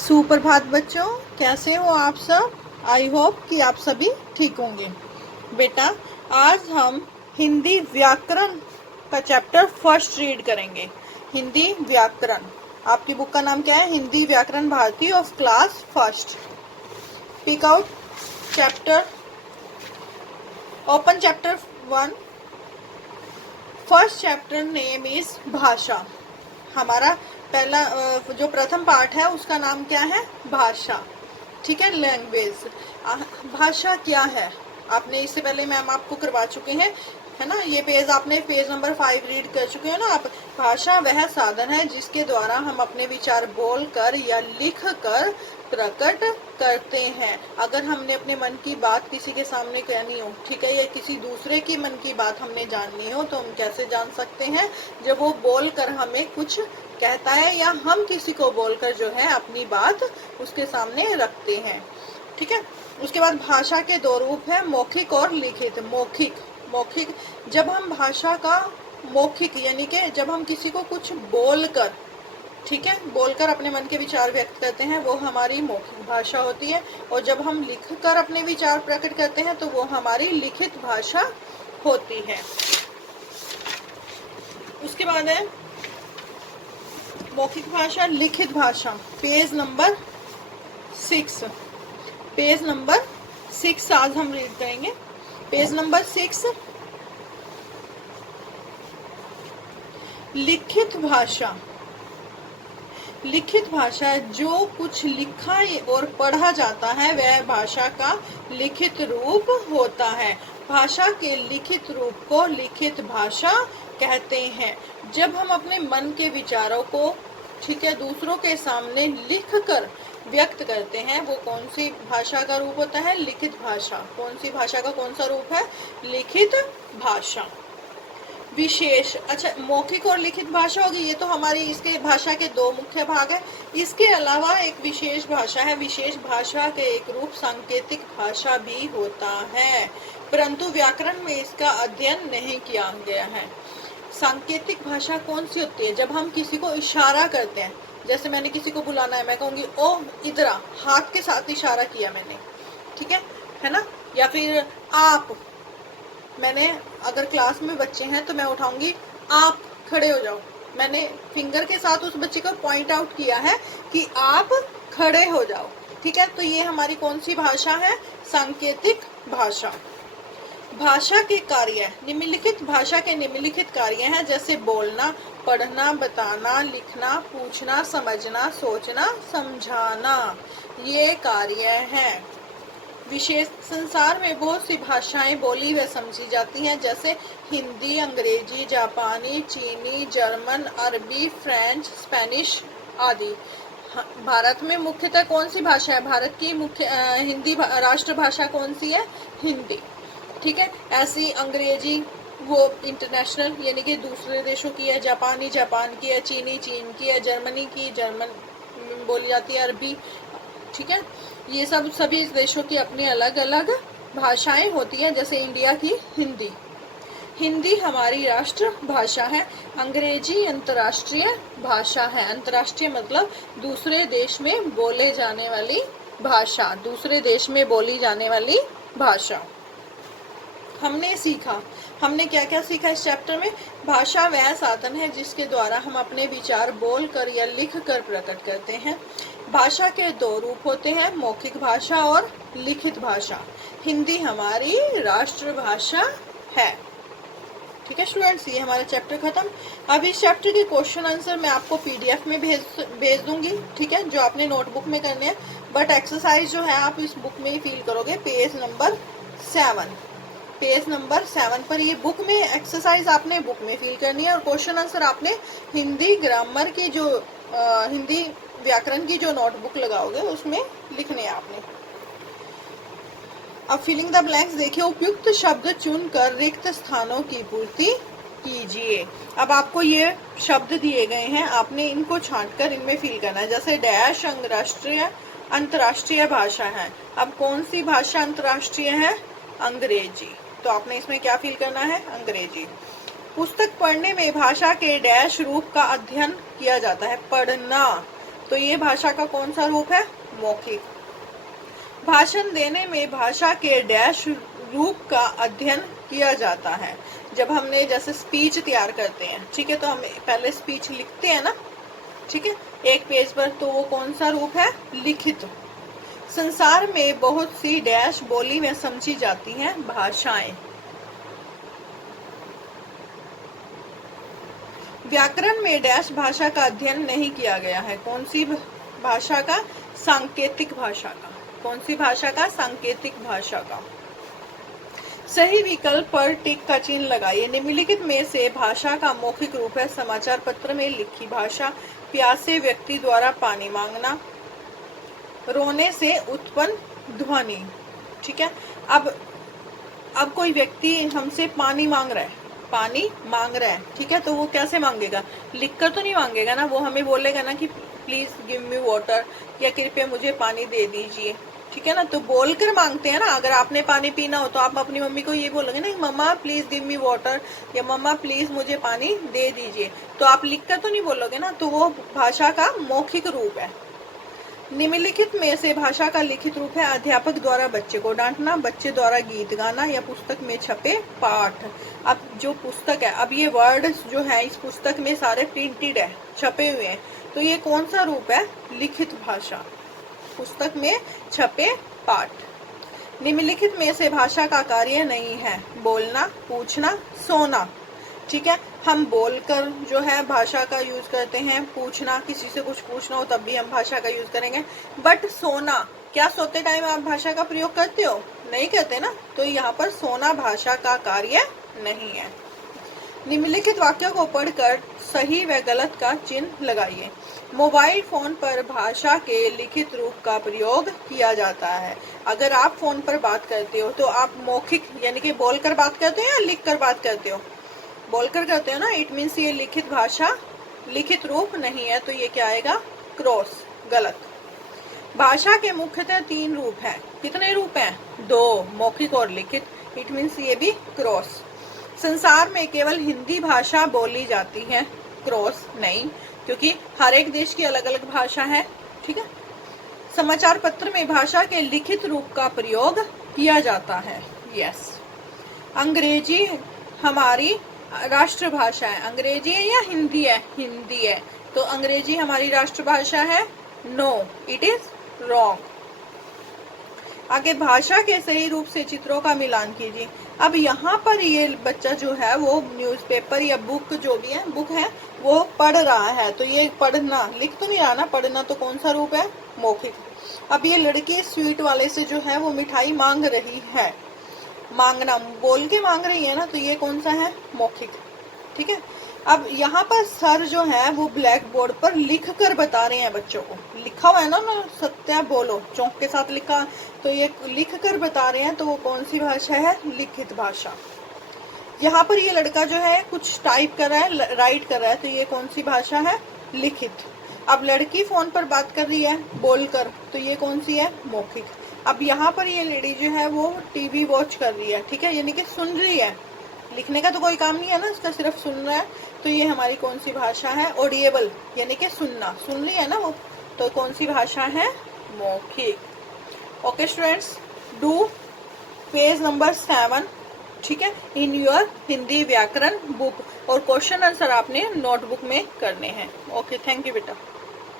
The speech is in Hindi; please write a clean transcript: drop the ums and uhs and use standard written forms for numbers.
सुप्रभात बच्चों, कैसे हो आप सब। आई होप कि आप सभी ठीक होंगे। बेटा, आज हम हिंदी व्याकरण का चैप्टर फर्स्ट रीड करेंगे। हिंदी व्याकरण, आपकी बुक का नाम क्या है? Hindi Vyakaran Bharati of class first. Pick out chapter, open chapter 1। First chapter name is bhasha. हमारा पहला जो प्रथम पार्ट है उसका नाम क्या है? भाषा। ठीक है, लैंग्वेज। भाषा क्या है आपने इससे पहले मैम आपको करवा चुके हैं, है ना। ये पेज आपने पेज नंबर 5 रीड कर चुके हो ना आप। भाषा वह साधन है जिसके द्वारा हम अपने विचार बोल कर या लिख कर प्रकट करते हैं। अगर हमने अपने मन की बात किसी के सामने कहनी हो, ठीक है, या किसी दूसरे की मन की बात हमने जाननी हो, तो हम कैसे जान सकते हैं? जब वो बोल कर हमें कुछ कहता है या हम किसी को बोलकर जो है अपनी बात उसके सामने रखते हैं। ठीक है। उसके बाद भाषा के दो रूप है, मौखिक और लिखित। मौखिक जब हम भाषा का मौखिक यानी कि जब हम किसी को कुछ बोलकर, ठीक है, बोलकर अपने मन के विचार व्यक्त करते हैं, वो हमारी मौखिक भाषा होती है। और जब हम लिखकर अपने विचार प्रकट करते हैं तो वो हमारी लिखित भाषा होती है। उसके बाद है मौखिक भाषा, लिखित भाषा। पेज नंबर 6, पेज नंबर 6 आज हम रीड करेंगे। पेज नंबर 6, लिखित भाषा। लिखित भाषा जो कुछ लिखा और पढ़ा जाता है वह भाषा का लिखित रूप होता है। भाषा के लिखित रूप को लिखित भाषा कहते हैं। जब हम अपने मन के विचारों को, ठीक है, दूसरों के सामने लिख कर व्यक्त करते हैं, वो कौन सी भाषा का रूप होता है? लिखित भाषा। कौन सी भाषा का कौन सा रूप है? लिखित भाषा। विशेष, अच्छा, मौखिक और लिखित भाषा होगी, ये तो हमारी इसके भाषा के दो मुख्य भाग है। इसके अलावा एक विशेष भाषा है। विशेष भाषा के एक रूप सांकेतिक भाषा भी होता है, परंतु व्याकरण में इसका अध्ययन नहीं किया गया है। सांकेतिक भाषा कौन सी होती है? जब हम किसी को इशारा करते हैं, जैसे मैंने किसी को बुलाना है, मैं कहूंगी ओ इधर आ, हाथ के साथ इशारा किया मैंने, ठीक है ना। या फिर आप, मैंने अगर क्लास में बच्चे हैं तो मैं उठाऊंगी आप खड़े हो जाओ। मैंने फिंगर के साथ उस बच्चे को पॉइंट आउट किया है कि आप खड़े हो जाओ। ठीक है, तो ये हमारी कौन सी भाषा है? सांकेतिक भाषा। भाषा के कार्य, निम्नलिखित भाषा के निम्नलिखित कार्य हैं, जैसे बोलना, पढ़ना, बताना, लिखना, पूछना, समझना, सोचना, समझाना, ये कार्य हैं। विशेष, संसार में बहुत सी भाषाएं बोली व समझी जाती हैं, जैसे हिंदी, अंग्रेजी, जापानी, चीनी, जर्मन, अरबी, फ्रेंच, स्पेनिश आदि। भारत में मुख्यतः कौन सी भाषा है? भारत की मुख्य हिंदी राष्ट्रभाषा कौन सी है? हिंदी। ठीक है, ऐसी अंग्रेजी वो इंटरनेशनल यानी कि दूसरे देशों की है, जापानी जापान की है, चीनी चीन की है, जर्मनी की जर्मन बोली जाती है, अरबी, ठीक है, ये सब सभी देशों की अपनी अलग अलग भाषाएं होती हैं, जैसे इंडिया की हिंदी। हिंदी हमारी राष्ट्र भाषा है। अंग्रेजी अंतर्राष्ट्रीय भाषा है। अंतर्राष्ट्रीय मतलब दूसरे देश में बोले जाने वाली भाषा, दूसरे देश में बोली जाने वाली भाषा। हमने सीखा, हमने क्या क्या सीखा इस चैप्टर में? भाषा वह साधन है जिसके द्वारा हम अपने विचार बोल कर या लिख कर प्रकट करते हैं। भाषा के दो रूप होते हैं, मौखिक भाषा और लिखित भाषा। हिंदी हमारी राष्ट्रभाषा है। ठीक है स्टूडेंट्स, ये हमारा चैप्टर खत्म। अब इस चैप्टर के क्वेश्चन आंसर मैं आपको पीडीएफ में भेज दूंगी, ठीक है, जो आपने नोटबुक में करने हैं। बट एक्सरसाइज जो है आप इस बुक में ही फील करोगे, पेज नंबर 7। पेज नंबर 7 पर ये बुक में एक्सरसाइज आपने बुक में फिल करनी है और क्वेश्चन आंसर आपने हिंदी ग्रामर की जो हिंदी व्याकरण की जो नोटबुक लगाओगे उसमें लिखने हैं आपने। अब फिलिंग द ब्लैंक्स देखिए, उपयुक्त शब्द चुनकर रिक्त स्थानों की पूर्ति कीजिए। अब आपको ये शब्द दिए गए हैं, आपने इनको छांटकर इनमें फिल करना है। जैसे डैश अंतर्राष्ट्रीय भाषा है। अब कौन सी भाषा अंतर्राष्ट्रीय है? अंग्रेजी। तो आपने इसमें क्या फिल करना है? अंग्रेजी। पुस्तक पढ़ने में भाषा के डैश रूप का अध्ययन किया जाता है। पढ़ना, तो ये भाषा का कौन सा रूप है? मौखिक। भाषण देने में भाषा के डैश रूप का अध्ययन किया जाता है। जब हमने जैसे स्पीच तैयार करते हैं, ठीक है, तो हम पहले स्पीच लिखते हैं ना, ठीक है, एक पेज पर, तो वो कौन सा रूप है? लिखित। संसार में बहुत सी डैश बोली में समझी जाती हैं भाषाएं। व्याकरण में डैश भाषा का अध्ययन नहीं किया गया है। कौन सी भाषा का? सांकेतिक भाषा का। कौन सी भाषा का? सांकेतिक भाषा का। सही विकल्प पर टिक का चिन्ह लगाइए। निम्नलिखित में से भाषा का मौखिक रूप है? समाचार पत्र में लिखी भाषा, प्यासे व्यक्ति द्वारा पानी मांगना, रोने से उत्पन्न ध्वनि। ठीक है, अब कोई व्यक्ति हमसे पानी मांग रहा है, पानी मांग रहा है, ठीक है, तो वो कैसे मांगेगा? लिखकर तो नहीं मांगेगा ना, वो हमें बोलेगा ना कि प्लीज गिव मी वाटर, या कृपया मुझे पानी दे दीजिए, ठीक है ना, तो बोलकर मांगते हैं ना। अगर आपने पानी पीना हो तो आप अपनी मम्मी को ये बोलोगे ना, मम्मा प्लीज गिव मी वाटर, या मम्मा प्लीज मुझे पानी दे दीजिए, तो आप लिखकर तो नहीं बोलोगे ना, तो वो भाषा का मौखिक रूप है। निम्नलिखित में से भाषा का लिखित रूप है? अध्यापक द्वारा बच्चे को डांटना, बच्चे द्वारा गीत गाना, या पुस्तक में छपे पाठ। अब जो पुस्तक है, अब ये वर्ड जो है इस पुस्तक में सारे प्रिंटेड है, छपे हुए हैं, तो ये कौन सा रूप है? लिखित भाषा। पुस्तक में छपे पाठ। निम्नलिखित में से भाषा का कार्य नहीं है? बोलना, पूछना, सोना। ठीक है, हम बोलकर जो है भाषा का यूज करते हैं, पूछना, किसी से कुछ पूछना हो तब भी हम भाषा का यूज करेंगे, बट सोना, क्या सोते टाइम आप भाषा का प्रयोग करते हो? नहीं करते ना, तो यहाँ पर सोना भाषा का कार्य नहीं है। निम्नलिखित वाक्य को पढ़कर सही व गलत का चिन्ह लगाइए। मोबाइल फोन पर भाषा के लिखित रूप का प्रयोग किया जाता है। अगर आप फोन पर बात करते हो तो आप मौखिक यानी कि बोलकर बात करते हो या लिख कर बात करते हो? बोलकर करते हो ना, इट मीन्स ये लिखित भाषा, लिखित रूप नहीं है, तो ये क्या आएगा? क्रॉस, गलत। भाषा के मुख्यतः 3 रूप हैं। कितने रूप हैं? 2, मौखिक और लिखित, इट मीन्स ये भी क्रॉस। संसार में केवल हिंदी भाषा बोली जाती है, क्रॉस नहीं, क्योंकि हर एक देश की अलग अलग भाषा है, ठीक है। समाचार पत्र में भाषा के लिखित रूप का प्रयोग किया जाता है, यस। अंग्रेजी हमारी राष्ट्रभाषा है। अंग्रेजी है या हिंदी है? हिंदी है, तो अंग्रेजी हमारी राष्ट्रभाषा है? No, it is wrong. आगे भाषा के सही रूप से चित्रों का मिलान कीजिए। अब यहाँ पर ये बच्चा जो है वो न्यूज़पेपर या बुक, जो भी है बुक है, वो पढ़ रहा है, तो ये पढ़ना, लिख तो नहीं रहा ना, पढ़ना, तो कौन सा रूप है? मौखिक। अब ये लड़की स्वीट वाले से जो है वो मिठाई मांग रही है, मांगना, बोल के मांग रही है ना, तो ये कौन सा है? मौखिक, ठीक है। अब यहाँ पर सर जो है वो ब्लैक बोर्ड पर लिख कर बता रहे हैं बच्चों को, लिखा हुआ है ना, सत्या बोलो, चौक के साथ लिखा, तो ये लिख कर बता रहे हैं, तो वो कौन सी भाषा है? लिखित भाषा। यहाँ पर ये लड़का जो है कुछ टाइप कर रहा है, राइट कर रहा है, तो ये कौन सी भाषा है? लिखित। अब लड़की फोन पर बात कर रही है बोलकर, तो ये कौन सी है? मौखिक। अब यहाँ पर ये लेडी जो है वो टीवी वॉच कर रही है, ठीक है, यानी कि सुन रही है, लिखने का तो कोई काम नहीं है ना, इसका सिर्फ सुन रहा है, तो ये हमारी कौन सी भाषा है? ऑडिएबल, यानी कि सुनना, सुन रही है ना वो, तो कौन सी भाषा है? मौखिक। Okay students, do page number 7, ठीक है, इन योर हिंदी व्याकरण बुक, और क्वेश्चन आंसर आपने नोटबुक में करने हैं। ओके, थैंक यू बेटा।